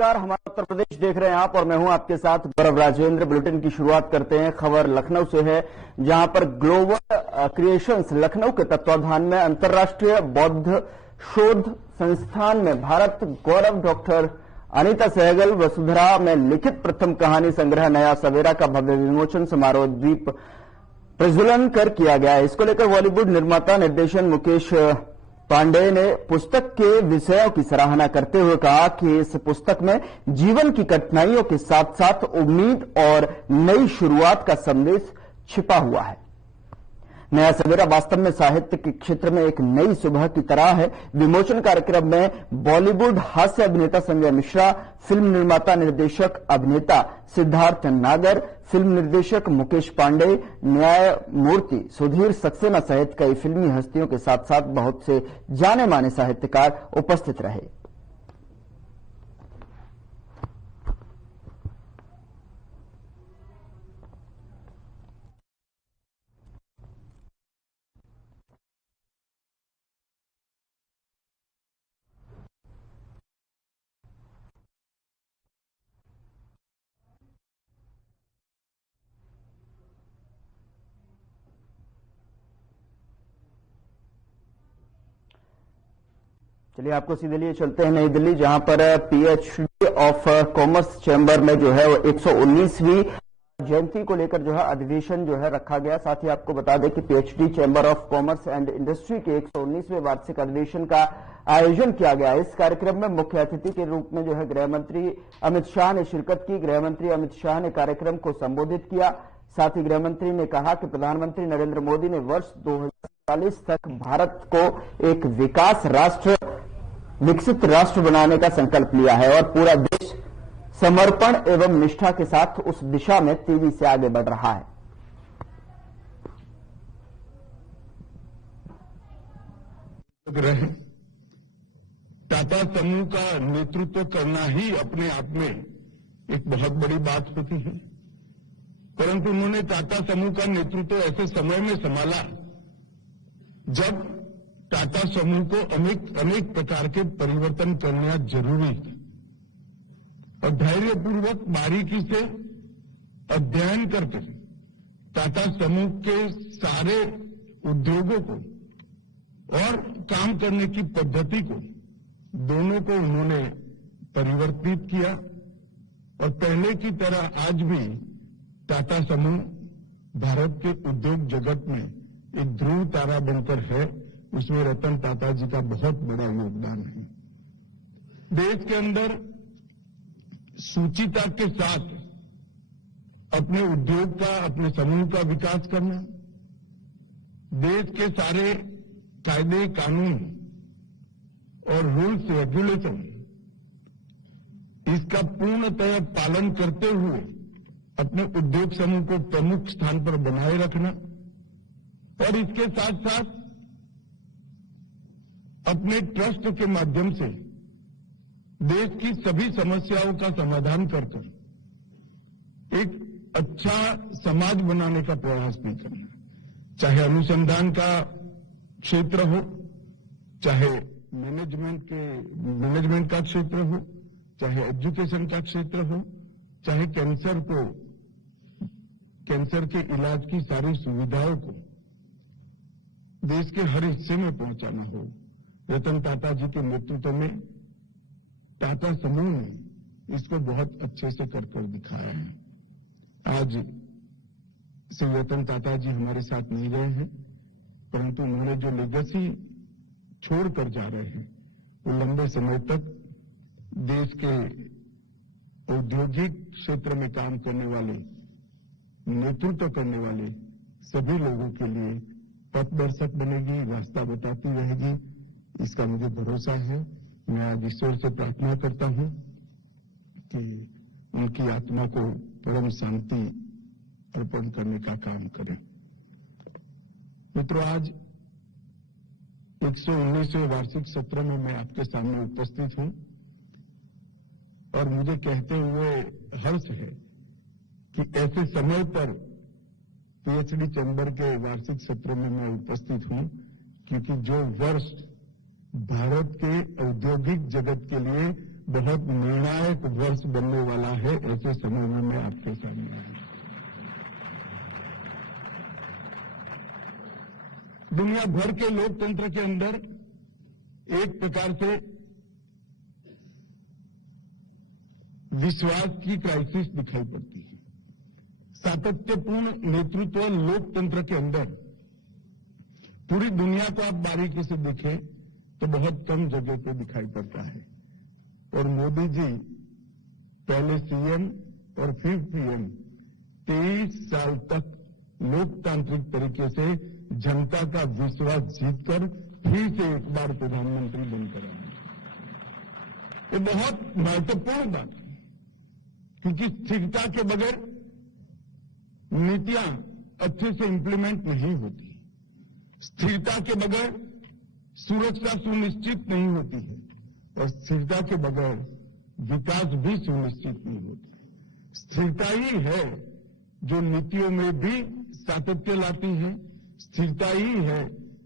नमस्कार, हमारा उत्तर प्रदेश देख रहे हैं आप और मैं हूं आपके साथ गौरव राजेंद्र। बुलेटिन की शुरुआत करते हैं। खबर लखनऊ से है, जहां पर ग्लोबल क्रिएशंस लखनऊ के तत्वाधान में अंतर्राष्ट्रीय बौद्ध शोध संस्थान में भारत गौरव डॉक्टर अनीता सहगल वसुंधरा में लिखित प्रथम कहानी संग्रह नया सवेरा का भव्य विमोचन समारोह दीप प्रज्वलन कर किया गया है। इसको लेकर बॉलीवुड निर्माता निर्देशन मुकेश पांडे ने पुस्तक के विषयों की सराहना करते हुए कहा कि इस पुस्तक में जीवन की कठिनाइयों के साथ साथ उम्मीद और नई शुरुआत का संदेश छिपा हुआ है। नया सवेरा वास्तव में साहित्य के क्षेत्र में एक नई सुबह की तरह है। विमोचन कार्यक्रम में बॉलीवुड हास्य अभिनेता संजय मिश्रा, फिल्म निर्माता निर्देशक अभिनेता सिद्धार्थ नागर, फिल्म निर्देशक मुकेश पांडे, न्यायमूर्ति सुधीर सक्सेना सहित कई फिल्मी हस्तियों के साथ साथ बहुत से जाने माने साहित्यकार उपस्थित रहे। चलिए आपको सीधे लिए चलते हैं नई दिल्ली, जहां पर पीएचडी ऑफ कॉमर्स चैम्बर में जो है वो 119वीं जयंती को लेकर जो है अधिवेशन जो है रखा गया। साथ ही आपको बता दें कि PhD chamber of commerce and industry के 119वें वार्षिक अधिवेशन का आयोजन किया गया। इस कार्यक्रम में मुख्य अतिथि के रूप में जो है गृह मंत्री अमित शाह ने शिरकत की। गृह मंत्री अमित शाह ने कार्यक्रम को संबोधित किया। साथ ही गृह मंत्री ने कहा कि प्रधानमंत्री नरेंद्र मोदी ने वर्ष 2040 तक भारत को एक विकसित राष्ट्र बनाने का संकल्प लिया है और पूरा देश समर्पण एवं निष्ठा के साथ उस दिशा में तेजी से आगे बढ़ रहा है। टाटा समूह का नेतृत्व करना ही अपने आप में एक बहुत बड़ी बात होती है, परंतु उन्होंने टाटा समूह का नेतृत्व ऐसे समय में संभाला जब टाटा समूह को अनेक प्रकार के परिवर्तन करना जरूरी है और धैर्यपूर्वक बारीकी से अध्ययन करके टाटा समूह के सारे उद्योगों को और काम करने की पद्धति को दोनों को उन्होंने परिवर्तित किया और पहले की तरह आज भी टाटा समूह भारत के उद्योग जगत में एक ध्रुव तारा बनकर है। उसमें रतन टाटा जी का बहुत बड़ा योगदान है। देश के अंदर सूचिता के साथ अपने उद्योग का, अपने समूह का विकास करना, देश के सारे कायदे कानून और रूल्स रेगुलेशन इसका पूर्णतः पालन करते हुए अपने उद्योग समूह को प्रमुख स्थान पर बनाए रखना और इसके साथ साथ अपने ट्रस्ट के माध्यम से देश की सभी समस्याओं का समाधान कर एक अच्छा समाज बनाने का प्रयास भी करना, चाहे अनुसंधान का क्षेत्र हो, चाहे मैनेजमेंट का क्षेत्र हो, चाहे एजुकेशन का क्षेत्र हो, चाहे कैंसर के इलाज की सारी सुविधाओं को देश के हर हिस्से में पहुंचाना हो। रतन टाटा जी के नेतृत्व में टाटा समूह ने इसको बहुत अच्छे से कर दिखाया है। आज श्री रतन टाटा जी हमारे साथ नहीं रहे हैं, परंतु उन्होंने जो लेगेसी छोड़कर जा रहे हैं वो लंबे समय तक देश के औद्योगिक क्षेत्र में काम करने वाले, नेतृत्व करने वाले सभी लोगों के लिए पथदर्शक बनेगी, रास्ता बताती रहेगी। इसका मुझे भरोसा है। मैं आज ईश्वर से प्रार्थना करता हूं कि उनकी आत्मा को परम शांति अर्पण करने का काम करें। मित्रों, आज 119वें वार्षिक सत्र में मैं आपके सामने उपस्थित हूं और मुझे कहते हुए हर्ष है कि ऐसे समय पर पीएचडी चैम्बर के वार्षिक सत्र में मैं उपस्थित हूं, क्योंकि जो वर्ष भारत के औद्योगिक जगत के लिए बहुत निर्णायक वर्ष बनने वाला है, ऐसे समय में मैं आपके सामने आया। दुनिया भर के लोकतंत्र के अंदर एक प्रकार से विश्वास की क्राइसिस दिखाई पड़ती है। सातत्यपूर्ण नेतृत्व लोकतंत्र के अंदर पूरी दुनिया को आप बारीकी से देखें तो बहुत कम जगह पे दिखाई पड़ता है। और मोदी जी पहले सीएम और फिर पीएम 23 साल तक लोकतांत्रिक तरीके से जनता का विश्वास जीतकर फिर से एक बार प्रधानमंत्री बनकर आए। ये बहुत महत्वपूर्ण बात है, क्योंकि स्थिरता के बगैर नीतियां अच्छे से इंप्लीमेंट नहीं होती। स्थिरता के बगैर सुरक्षा सुनिश्चित नहीं होती है और स्थिरता के बगैर विकास भी सुनिश्चित नहीं होती। स्थिरता ही है जो नीतियों में भी सातत्य लाती है, स्थिरता ही है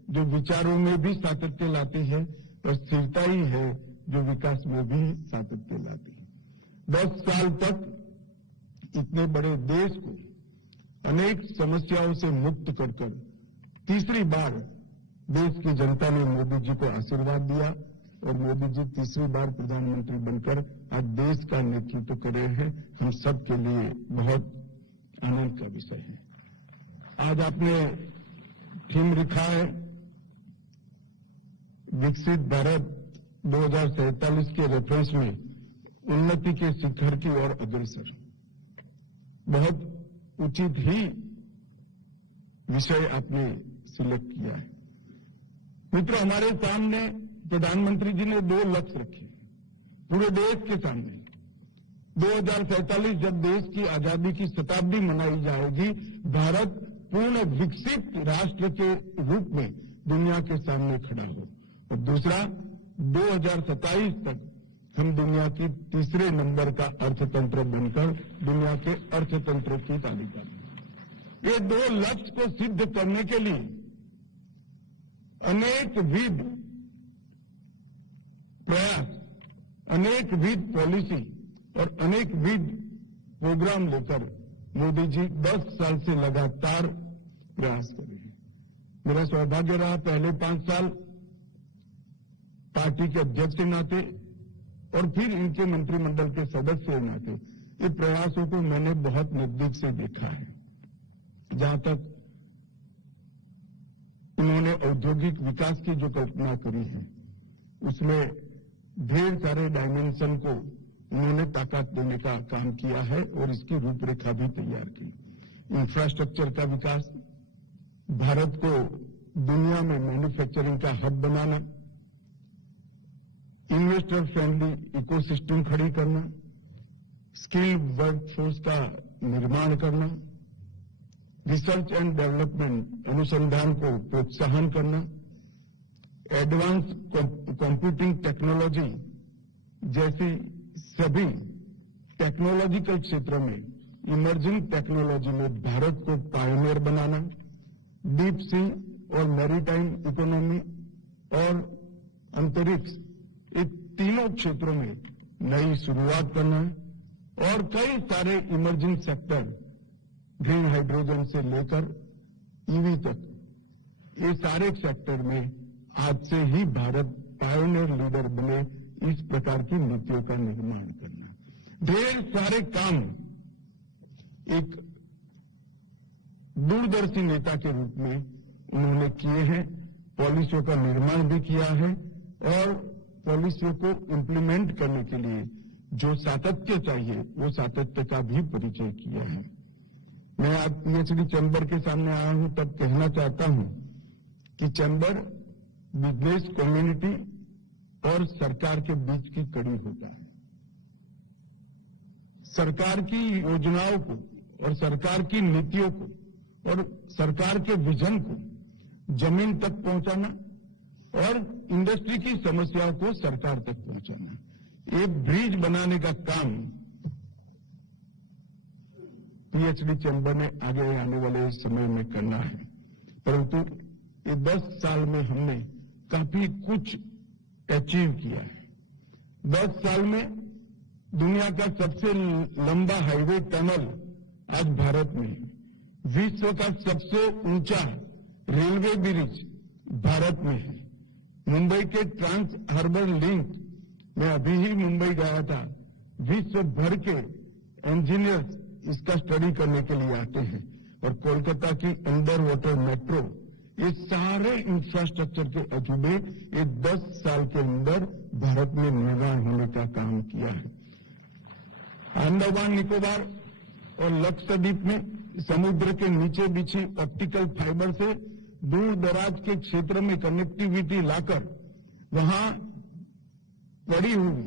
जो विचारों में भी सातत्य लाती है और स्थिरता ही है जो विकास में भी सातत्य लाती है। 10 साल तक इतने बड़े देश को अनेक समस्याओं से मुक्त कर तीसरी बार देश की जनता ने मोदी जी को आशीर्वाद दिया और मोदी जी तीसरी बार प्रधानमंत्री बनकर आज देश का नेतृत्व कर रहे हैं। हम सब के लिए बहुत आनंद का विषय है। आज आपने थीम लिखा है विकसित भारत 2047 के रेफरेंस में उन्नति के शिखर की ओर अग्रसर। बहुत उचित ही विषय आपने सिलेक्ट किया है। मित्रों, हमारे सामने प्रधानमंत्री जी ने 2 लक्ष्य रखे पूरे देश के सामने। 2047 जब देश की आजादी की शताब्दी मनाई जाएगी, भारत पूर्ण विकसित राष्ट्र के रूप में दुनिया के सामने खड़ा हो। और दूसरा, 2027 तक हम दुनिया की तीसरे नंबर का अर्थतंत्र बनकर दुनिया के अर्थतंत्रों की तालिका में। ये 2 लक्ष्य को सिद्ध करने के लिए अनेकविध प्रयास, अनेकविध पॉलिसी और अनेकविध प्रोग्राम लेकर मोदी जी 10 साल से लगातार प्रयास कर रहे हैं। मेरा सौभाग्य रहा पहले 5 साल पार्टी के अध्यक्ष के नाते और फिर इनके मंत्रिमंडल के सदस्य के नाते ये प्रयासों को मैंने बहुत नजदीक से देखा है। जहां तक उन्होंने औद्योगिक विकास की जो कल्पना करी है, उसमें ढेर सारे डायमेंशन को उन्होंने ताकत देने का काम किया है और इसकी रूपरेखा भी तैयार की। इंफ्रास्ट्रक्चर का विकास, भारत को दुनिया में मैन्युफैक्चरिंग का हब बनाना, इन्वेस्टर फ्रेंडली इकोसिस्टम खड़ी करना, स्किल वर्कफोर्स का निर्माण करना, रिसर्च एंड डेवलपमेंट अनुसंधान को प्रोत्साहन करना, एडवांस कंप्यूटिंग टेक्नोलॉजी जैसी सभी टेक्नोलॉजिकल क्षेत्रों में इमर्जिंग टेक्नोलॉजी में भारत को पायनियर बनाना, डीप सी और मैरीटाइम इकोनॉमी और अंतरिक्ष, इन तीनों क्षेत्रों में नई शुरुआत करना है और कई सारे इमर्जिंग सेक्टर, ग्रीन हाइड्रोजन से लेकर ईवी तक, ये सारे सेक्टर में आज से ही भारत पायोनियर लीडर बने, इस प्रकार की नीतियों का निर्माण करना। ढेर सारे काम एक दूरदर्शी नेता के रूप में उन्होंने किए हैं, पॉलिसियों का निर्माण भी किया है और पॉलिसियों को इंप्लीमेंट करने के लिए जो सातत्य चाहिए वो सातत्य का भी परिचय किया है। मैं आज पीएचडी चैम्बर के सामने आया हूं तब कहना चाहता हूं कि चैम्बर बिजनेस कम्युनिटी और सरकार के बीच की कड़ी होता है। सरकार की योजनाओं को और सरकार की नीतियों को और सरकार के विजन को जमीन तक पहुंचाना और इंडस्ट्री की समस्याओं को सरकार तक पहुंचाना, ये ब्रिज बनाने का काम पीएचडी चैम्बर ने आगे आने वाले समय में करना है। परंतु ये 10 साल में हमने काफी कुछ अचीव किया है। 10 साल में दुनिया का सबसे लंबा हाईवे टनल आज भारत में है। विश्व का सबसे ऊंचा रेलवे ब्रिज भारत में है। मुंबई के ट्रांस हार्बर लिंक, मैं अभी ही मुंबई गया था, विश्व भर के इंजीनियर्स इसका स्टडी करने के लिए आते हैं। और कोलकाता की अंडर वाटर मेट्रो, ये सारे इंफ्रास्ट्रक्चर के अजूबे ये 10 साल के अंदर भारत में निर्माण होने का काम किया है। अंडमान निकोबार और लक्षद्वीप में समुद्र के नीचे बिछी ऑप्टिकल फाइबर से दूर दराज के क्षेत्र में कनेक्टिविटी लाकर वहां पड़ी हुई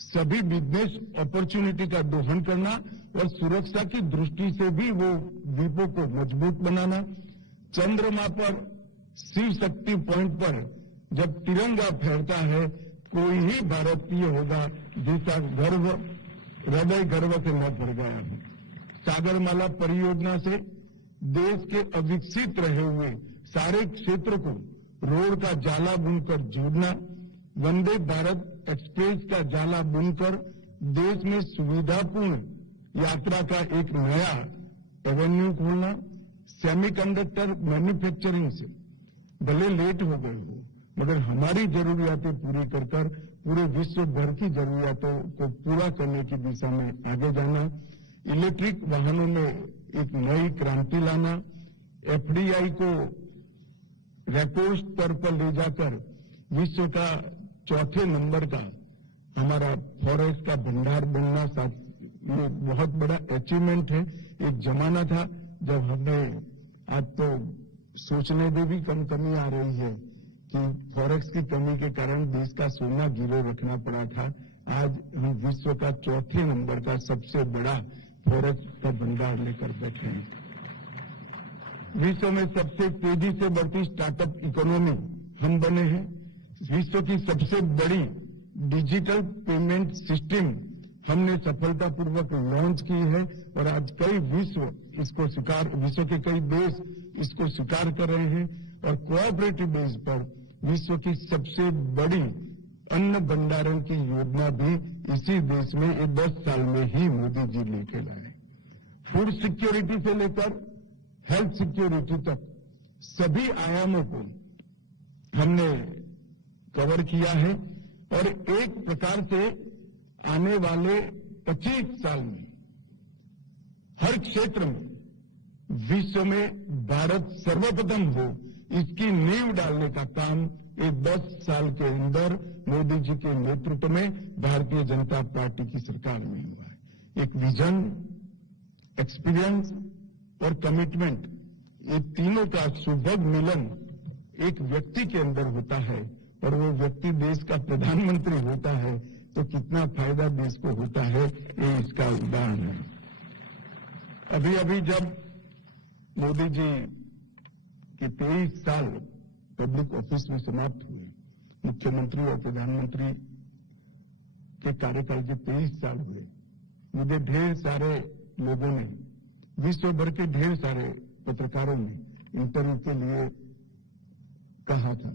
सभी बिजनेस अपॉर्चुनिटी का दोहन करना और सुरक्षा की दृष्टि से भी वो द्वीपों को मजबूत बनाना। चंद्रमा पर शिव शक्ति पॉइंट पर जब तिरंगा फहरता है, कोई ही भारतीय होगा जिसका गर्व हृदय गर्व से न भर गया है। सागरमाला परियोजना से देश के अविकसित रहे हुए सारे क्षेत्र को रोड का जाला बुनकर जोड़ना, वंदे भारत एक्सप्रेस का जाला बुनकर देश में सुविधापूर्ण यात्रा का एक नया एवेन्यू खोलना, सेमीकंडक्टर मैन्युफैक्चरिंग से भले लेट हो गए हो मगर हमारी जरूरियातें पूरी कर पूरे विश्व भर की जरूरियातों को पूरा करने की दिशा में आगे जाना, इलेक्ट्रिक वाहनों में एक नई क्रांति लाना, एफडीआई को रिकॉर्ड स्तर पर ले जाकर विश्व का चौथे नंबर का हमारा फॉरेस्ट का भंडार बनना, ये बहुत बड़ा अचीवमेंट है। एक जमाना था जब हमने, आज तो सोचने में भी कमी आ रही है कि फॉरेक्स की कमी के कारण देश का सोना गिरवे रखना पड़ा था। आज हम विश्व का चौथे नंबर का सबसे बड़ा फॉरेक्स का भंडार लेकर बैठे हैं। विश्व में सबसे तेजी से बढ़ती स्टार्टअप इकोनॉमी हम बने हैं। विश्व की सबसे बड़ी डिजिटल पेमेंट सिस्टम हमने सफलतापूर्वक लॉन्च की है और आज कई विश्व के कई देश इसको स्वीकार कर रहे हैं और कोऑपरेटिव बेस पर विश्व की सबसे बड़ी अन्न भंडारण की योजना भी इसी देश में ये 10 साल में ही मोदी जी लेके लाए। फूड सिक्योरिटी से लेकर हेल्थ सिक्योरिटी तक सभी आयामों को हमने कवर किया है और एक प्रकार से आने वाले 25 साल में हर क्षेत्र में विश्व में भारत सर्वप्रथम हो, इसकी नींव डालने का काम ये 10 साल के अंदर मोदी जी के नेतृत्व में भारतीय जनता पार्टी की सरकार में हुआ है। एक विजन, एक्सपीरियंस और कमिटमेंट, ये तीनों का सुभग मिलन एक व्यक्ति के अंदर होता है और वो व्यक्ति देश का प्रधानमंत्री होता है तो कितना फायदा देश को होता है, ये इसका उदाहरण है। अभी अभी जब मोदी जी के 23 साल पब्लिक ऑफिस में समाप्त हुए, मुख्यमंत्री और प्रधानमंत्री के कार्यकाल के 23 साल हुए, मुझे ढेर सारे लोगों ने, विश्व भर के ढेर सारे पत्रकारों ने इंटरव्यू के लिए कहा था।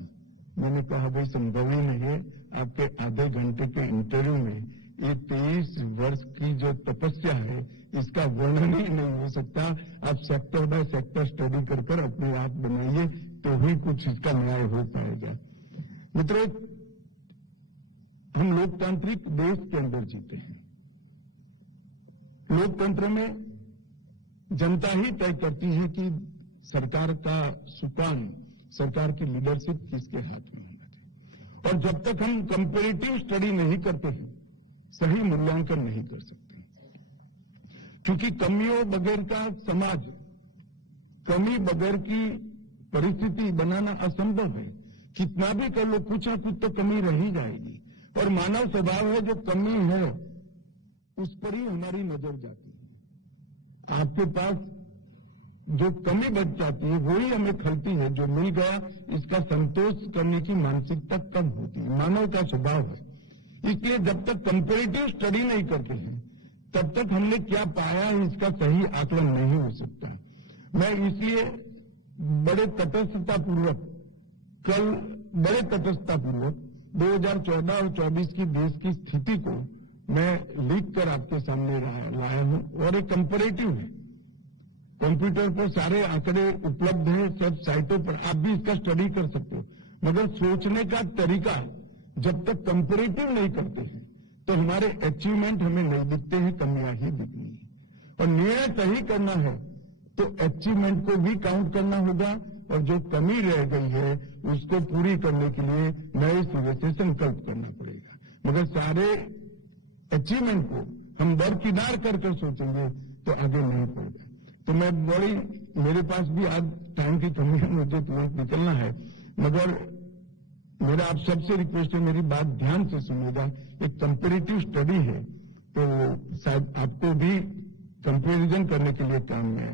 मैंने कहा भाई संभव ही नहीं है, आपके आधे घंटे के इंटरव्यू में ये 23 वर्ष की जो तपस्या है इसका वर्णन ही नहीं हो सकता। आप सेक्टर बाय सेक्टर स्टडी कर अपनी बात बनाइए तो ही कुछ इसका न्याय हो पाएगा। मित्रों, हम लोकतांत्रिक देश के अंदर जीते हैं। लोकतंत्र में जनता ही तय करती है कि सरकार का सुकान, सरकार की लीडरशिप किसके हाथ में होना चाहिए। और जब तक हम कंपैरेटिव स्टडी नहीं करते हैं, सही मूल्यांकन नहीं कर सकते, क्योंकि कमियों बगैर का समाज, कमी बगैर की परिस्थिति बनाना असंभव है। कितना भी कर लो, कुछ ना कुछ तो कमी रह ही जाएगी और मानव स्वभाव है जो कमी है उस पर ही हमारी नजर जाती है। आपके पास जो कमी बच जाती है वही हमें खलती है, जो मिल गया इसका संतोष करने की मानसिकता कम होती है, मानव का स्वभाव है। इसलिए जब तक कंपैरेटिव स्टडी नहीं करते हैं तब तक हमने क्या पाया है इसका सही आकलन नहीं हो सकता। मैं इसलिए बड़े तटस्थतापूर्वक 2014 और 24 की देश की स्थिति को मैं लिख कर आपके सामने लाया हूं और एक कंपैरेटिव है। कंप्यूटर पर सारे आंकड़े उपलब्ध हैं, सब साइटों पर, आप भी इसका स्टडी कर सकते हो। मगर सोचने का तरीका जब तक कंपैरेटिव नहीं करते हैं तो हमारे अचीवमेंट हमें नहीं दिखते हैं, कमियां ही दिखनी है। और निर्णय सही करना है तो अचीवमेंट को भी काउंट करना होगा और जो कमी रह गई है उसको पूरी करने के लिए नए सिरे से संकल्प करना पड़ेगा। मगर सारे अचीवमेंट को हम दरकिनार कर सोचेंगे तो आगे नहीं पड़ेगा। तो मैं मेरे पास भी आज टाइम की कमी है, मुझे तुरंत निकलना है, मगर मेरा आप सबसे रिक्वेस्ट है, मेरी बात ध्यान से सुनिएगा। एक कंपैरेटिव स्टडी है तो शायद आपको भी कंपैरिजन करने के लिए काम में है।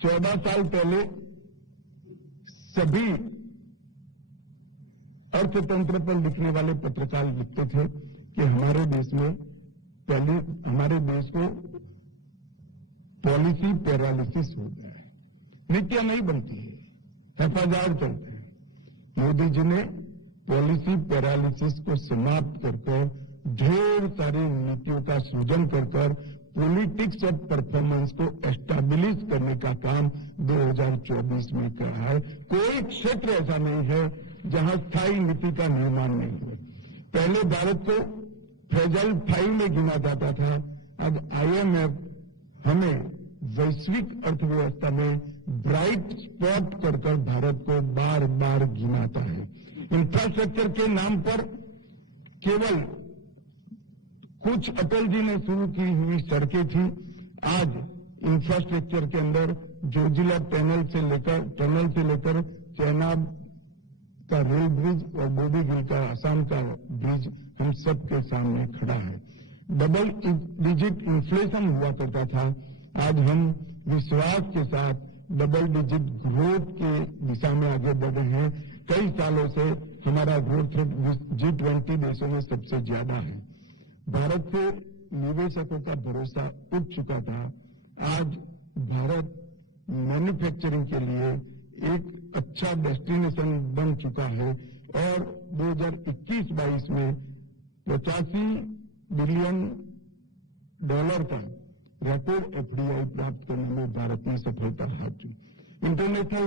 14 साल पहले सभी अर्थतंत्र पर लिखने वाले पत्रकार लिखते थे कि हमारे देश को पॉलिसी पैरालिसिस हो गया है, नीतियां नहीं बनती है, एफआईआर चलते हैं। मोदी जी ने पॉलिसी पैरालिसिस को समाप्त कर ढेर सारी नीतियों का सृजन कर पॉलिटिक्स ऑफ परफॉर्मेंस को एस्टैब्लिश करने का काम 2024 में करा है। कोई क्षेत्र ऐसा नहीं है जहां स्थायी नीति का निर्माण नहीं हुआ। पहले भारत को फ्रेजाइल 5 में गिना जाता था, अब आईएमएफ हमें वैश्विक अर्थव्यवस्था में ब्राइट स्पॉट कर भारत को बार बार गिनाता है। इंफ्रास्ट्रक्चर के नाम पर केवल कुछ अटल जी ने शुरू की हुई सड़कें थी, आज इंफ्रास्ट्रक्चर के अंदर जोजिला टनल से लेकर चेनाब का रेल ब्रिज और बोरीगिल का आसाम का ब्रिज हम सबके सामने खड़ा है। डबल डिजिट इन्फ्लेशन हुआ करता था, आज हम विश्वास के साथ डबल डिजिट ग्रोथ के दिशा में आगे बढ़ रहे हैं। कई सालों से हमारा ग्रोथ रेट G20 देशों में सबसे ज्यादा है। भारत से निवेशकों का भरोसा उठ चुका था, आज भारत मैन्युफैक्चरिंग के लिए एक अच्छा डेस्टिनेशन बन चुका है और 2021-22 में $85 बिलियन का रिकॉर्ड एफडीआई प्राप्त करने में भारत ने सफलता हासिल की। इंटरनेशनल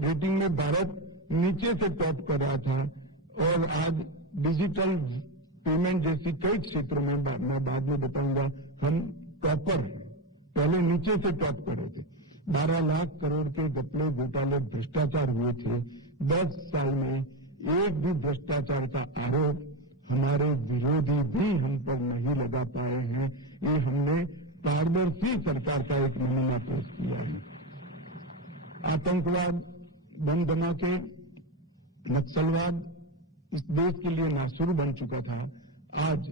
रेटिंग में भारत नीचे से टॉप कर रहा था और आज डिजिटल पेमेंट जैसी कई क्षेत्रों में मैं बाद में बताऊंगा हम टॉपर हैं, पहले नीचे से टॉप कर रहे थे। 12 लाख करोड़ के घपले घोटाले भ्रष्टाचार हुए थे। 10 साल में एक भी भ्रष्टाचार का आरोप हमारे विरोधी भी हम पर नहीं लगा पाए हैं। ये हमने पारदर्शी सरकार का एक नमूना पेश किया है। आतंकवाद, बम धमाके, नक्सलवाद इस देश के लिए नासुर बन चुका था। आज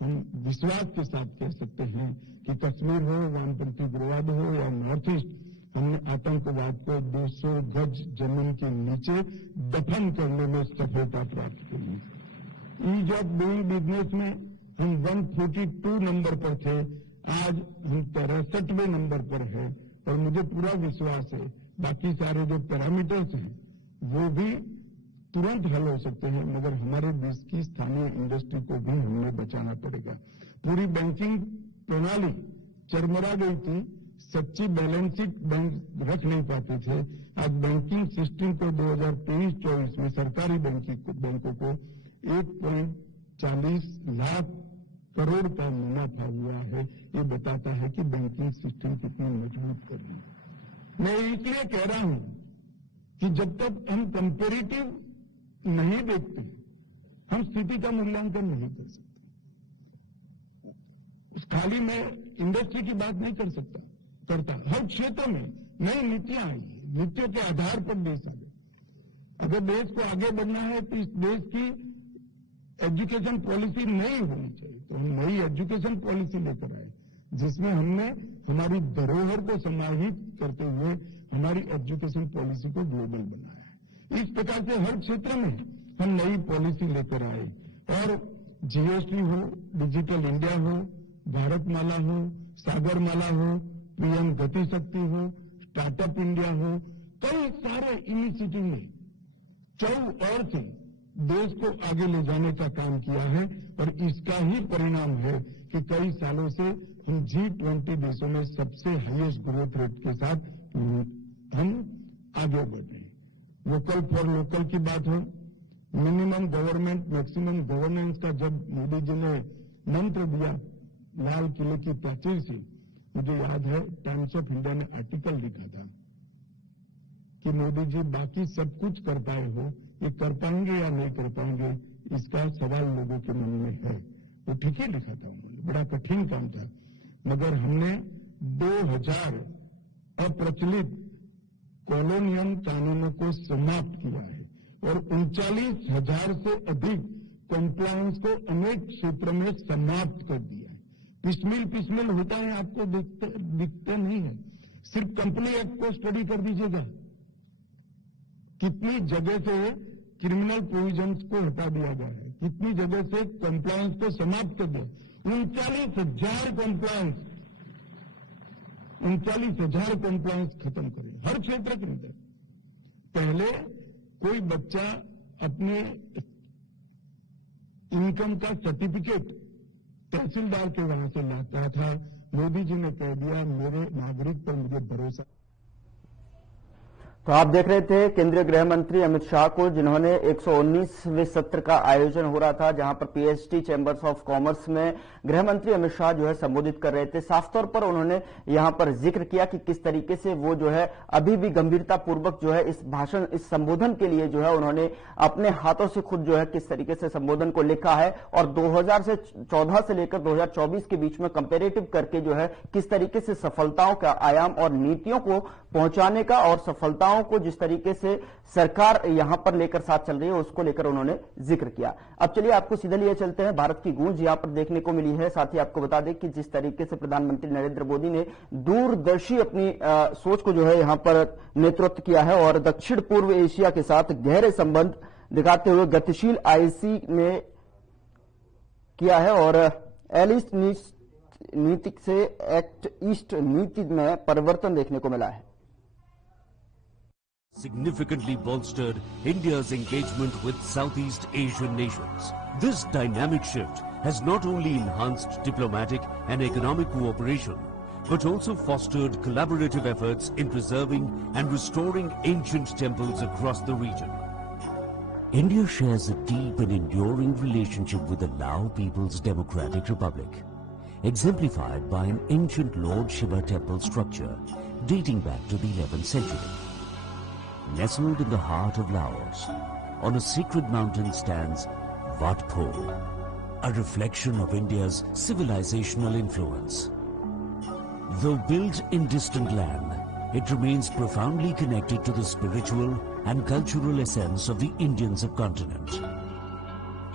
हम विश्वास के साथ कह सकते हैं कि कश्मीर हो, वामपंथी उग्रवाद हो या नॉर्थ ईस्ट, हमने आतंकवाद को 200 गज जमीन के नीचे दफन करने में सफलता प्राप्त की। ईज ऑफ डूइंग बिजनेस में हम 142 नंबर पर थे, आज हम 63वें नंबर पर है और मुझे पूरा विश्वास है बाकी सारे जो पैरामीटर्स हैं वो भी तुरंत हल हो सकते हैं, मगर हमारे देश की स्थानीय इंडस्ट्री को भी हमें बचाना पड़ेगा। पूरी बैंकिंग प्रणाली चरमरा गई थी, सच्ची बैलेंस शीट बैंक रख नहीं पाते थे। आज बैंकिंग सिस्टम को 2023-24 में सरकारी बैंकों को 1.40 लाख करोड़ का मुनाफा हुआ है। ये बताता है कि बैंकिंग सिस्टम कितनी मजबूत कर रही है। मैं इसलिए कह रहा हूं कि जब तक हम कंपेरेटिव नहीं देखते हम स्थिति का मूल्यांकन नहीं कर सकते। उस खाली मैं इंडस्ट्री की बात नहीं करता। हर क्षेत्र में नई नीतियां आई है, नीतियों के आधार पर देश आगे। अगर देश को आगे बढ़ना है तो इस देश की एजुकेशन पॉलिसी नई होनी चाहिए, तो हम नई एजुकेशन पॉलिसी लेकर आए जिसमें हमने हमारी धरोहर को समाहित करते हुए हमारी एजुकेशन पॉलिसी को ग्लोबल बनाया है। इस प्रकार से हर क्षेत्र में हम नई पॉलिसी लेकर आए और जीएसटी हो, डिजिटल इंडिया हो, भारतमाला हो, सागरमाला हो, पीएम गति शक्ति हो, स्टार्टअप इंडिया हो, कई सारे इनिशिएटिव में 4 और थे देश को आगे ले जाने का काम किया है और इसका ही परिणाम है कि कई सालों से हम G20 देशों में सबसे हाईएस्ट ग्रोथ रेट के साथ हम आगे बढ़ रहे हैं। वोकल फॉर लोकल की बात हो, मिनिमम गवर्नमेंट मैक्सिमम गवर्नेंस का जब मोदी जी ने मंत्र दिया लाल किले की प्राचीर से, मुझे याद है टाइम्स ऑफ इंडिया ने आर्टिकल लिखा था कि मोदी जी बाकी सब कुछ कर पाए हो, ये कर पाएंगे या नहीं कर पाएंगे इसका सवाल लोगों के मन में है। वो ठीक ही लिखा था उन्होंने, बड़ा कठिन काम था, मगर हमने 2000 अप्रचलित कॉलोनियल कानूनों को समाप्त किया है और 39,000 से अधिक कंप्लायंस को अनेक क्षेत्रों में समाप्त कर दिया है। पिसमिल होता है, आपको दिखते नहीं है। सिर्फ कंपनी एक्ट को स्टडी कर दीजिएगा, कितनी जगह से क्रिमिनल प्रोविजंस को हटा दिया गया है, कितनी जगह से कंप्लायंस को समाप्त कर दिया। 39,000 कंप्लायंस खत्म करें हर क्षेत्र के अंदर। पहले कोई बच्चा अपने इनकम का सर्टिफिकेट तहसीलदार के वहां से लाता था, मोदी जी ने कह दिया मेरे नागरिक पर मुझे भरोसा। तो आप देख रहे थे केंद्रीय गृह मंत्री अमित शाह को, जिन्होंने 119वें सत्र का आयोजन हो रहा था, जहां पर पीएचडी चैंबर्स ऑफ कॉमर्स में गृह मंत्री अमित शाह जो है संबोधित कर रहे थे। साफ तौर पर उन्होंने यहां पर जिक्र किया कि किस तरीके से वो जो है अभी भी गंभीरता पूर्वक जो है इस भाषण, इस संबोधन के लिए जो है उन्होंने अपने हाथों से खुद जो है किस तरीके से संबोधन को लिखा है और 2014 से लेकर 2024 के बीच में कंपेरेटिव करके जो है किस तरीके से सफलताओं का आयाम और नीतियों को पहुंचाने का और सफलताओं को जिस तरीके से सरकार यहां पर लेकर साथ चल रही है उसको लेकर उन्होंने जिक्र किया। अब चलिए आपको सीधे लिए चलते हैं, भारत की गूंज यहां पर देखने को मिली है। साथ ही आपको बता दें कि जिस तरीके से प्रधानमंत्री नरेंद्र मोदी ने दूरदर्शी अपनी सोच को जो है यहां पर नेतृत्व किया है और दक्षिण पूर्व एशिया के साथ गहरे संबंध दिखाते हुए गतिशील आईसी में किया है और एलिस्ट नीति से एक्ट ईस्ट नीति में परिवर्तन देखने को मिला है। Significantly bolstered India's engagement with Southeast Asian nations. This dynamic shift has not only enhanced diplomatic and economic cooperation, but also fostered collaborative efforts in preserving and restoring ancient temples across the region. India shares a deep and enduring relationship with the Lao People's Democratic Republic, exemplified by an ancient Lord Shiva temple structure dating back to the 11th century. Nestled in the heart of Laos, on a sacred mountain stands Wat Pho, a reflection of India's civilizational influence. Though built in distant land, it remains profoundly connected to the spiritual and cultural essence of the Indian subcontinent.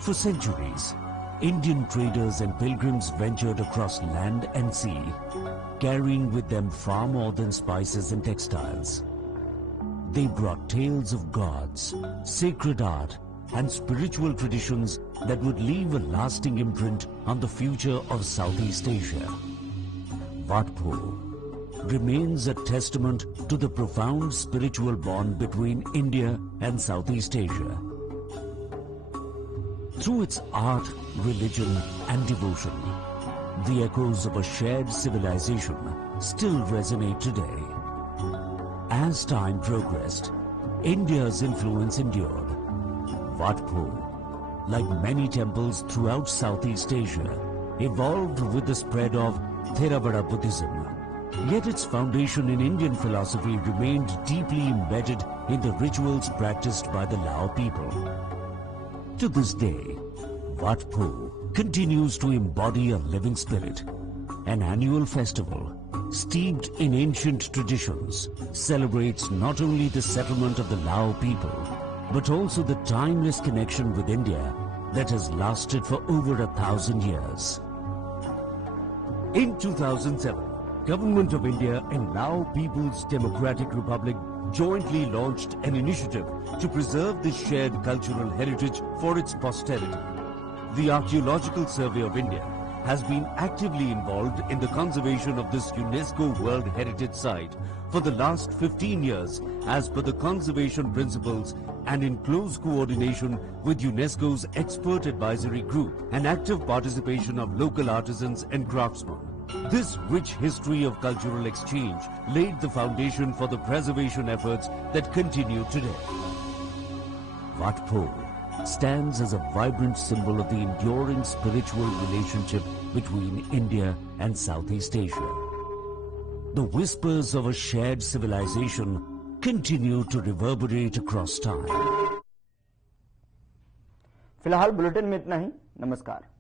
For centuries, Indian traders and pilgrims ventured across land and sea, carrying with them far more than spices and textiles. They brought tales of gods, sacred art, and spiritual traditions that would leave a lasting imprint on the future of Southeast Asia. Wat Pho remains a testament to the profound spiritual bond between India and Southeast Asia. Through its art, religion, and devotion, the echoes of a shared civilization still resonate today. As time progressed, India's influence endured. Wat Pho, like many temples throughout Southeast Asia, evolved with the spread of Theravada Buddhism. Yet its foundation in Indian philosophy remained deeply embedded in the rituals practiced by the Lao people. To this day, Wat Pho continues to embody a living spirit. An annual festival, steeped in ancient traditions, celebrates not only the settlement of the Lao people, but also the timeless connection with India that has lasted for over 1,000 years. In 2007, Government of India and Lao People's Democratic Republic jointly launched an initiative to preserve this shared cultural heritage for its posterity. The Archaeological Survey of India has been actively involved in the conservation of this UNESCO World Heritage Site for the last 15 years as per the conservation principles and in close coordination with UNESCO's expert advisory group and active participation of local artisans and craftsmen. This rich history of cultural exchange laid the foundation for the preservation efforts that continue today. Wat Phol stands as a vibrant symbol of the enduring spiritual relationship between India and Southeast Asia. The whispers of a shared civilization continue to reverberate across time. फिलहाल bulletin में इतना ही। नमस्कार।